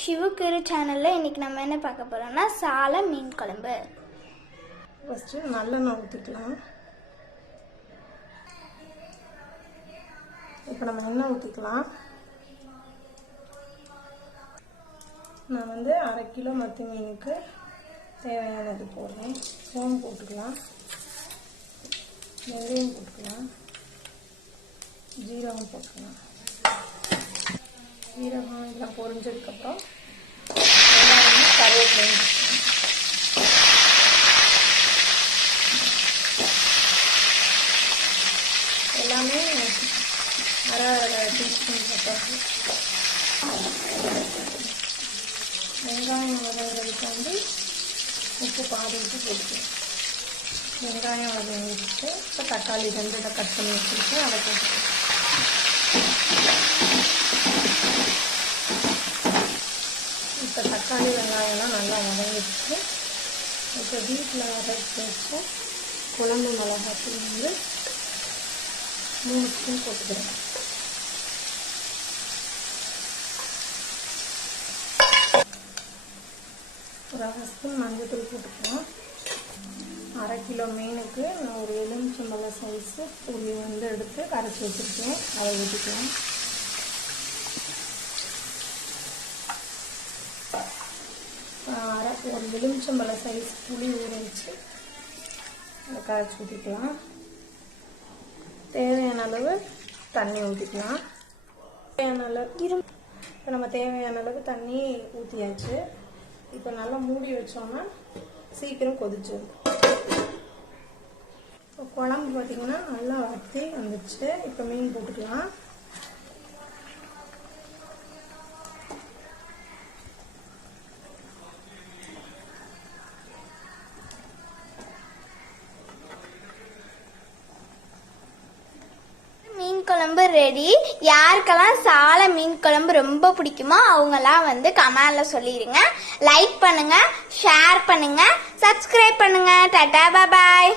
சிவகுரு சேனலில் இன்றைக்கி நம்ம என்ன பார்க்க போகிறோம்னா சாலை மீன் குழம்பு. ஃபஸ்ட்டு நல்லெண்ணெய் ஊற்றிக்கலாம். இப்போ நம்ம எண்ணெய் ஊற்றிக்கலாம். நான் வந்து 1/2 கிலோ மத்தி மீனுக்கு தேவையானது போடுறேன். சோம்பு போட்டுக்கலாம், வெங்காயம் போட்டுக்கலாம், ஜீரகம் போட்டுக்கலாம். ஜீரகம் இதெல்லாம் பொரிஞ்சதுக்கப்புறம் வெங்காயம் கருவேப்பிலை எல்லாமே 1/2 டீஸ்பூன் போட்டாச்சு. வெங்காயம் வதங்கிறதுக்கு வந்து உப்பு பாதி விட்டு போட்டுக்கலாம். வெங்காயம் வதங்கிட்டு இப்போ தக்காளி 2 கட் பண்ணி வச்சுருக்கேன், அதை போட்டுக்கலாம். இப்போ தக்காளி வெங்காயம்லாம் நல்லா வதங்கிடுச்சு. இப்போ வீட்டில் அரைச்சி வச்சு குழம்பு மிளகாத்தூள் வந்து 3 ஸ்பூன் போட்டுக்கிறேன். ஒரு 1/2 ஸ்பூன் மஞ்சள் போட்டுக்கலாம். 1/2 கிலோ மீனுக்கு நான் ஒரு எலுமிச்சம்பழம் சைஸு புளி வந்து எடுத்து கரைச்சி வச்சுருக்கேன், அதை ஊற்றிக்கலாம். ஒரு எலுமிச்சம்பழம் சைஸ் புளி ஊற வச்சு அதை கரைச்சி ஊற்றிக்கலாம். தேவையான அளவு தண்ணி ஊற்றிக்கலாம். தேவையான அளவு இப்போ நம்ம தேவையான அளவு தண்ணி ஊற்றியாச்சு. இப்போ நல்லா மூடி வச்சோம்னா சீக்கிரம் கொதிச்சிடும். இப்போ குழம்பு பார்த்திங்கன்னா நல்லா வற்றி வந்துச்சு. இப்போ மீன் போட்டுக்கலாம். மீன் குழம்பு ரெடி. யாருக்கெல்லாம் சாலை மீன் குழம்பு ரொம்ப பிடிக்குமோ அவங்கெல்லாம் வந்து கமெண்ட்ல சொல்லிடுங்க. லைக் பண்ணுங்க, ஷேர் பண்ணுங்க, சப்ஸ்கிரைப் பண்ணுங்க. டாடா, பாய்.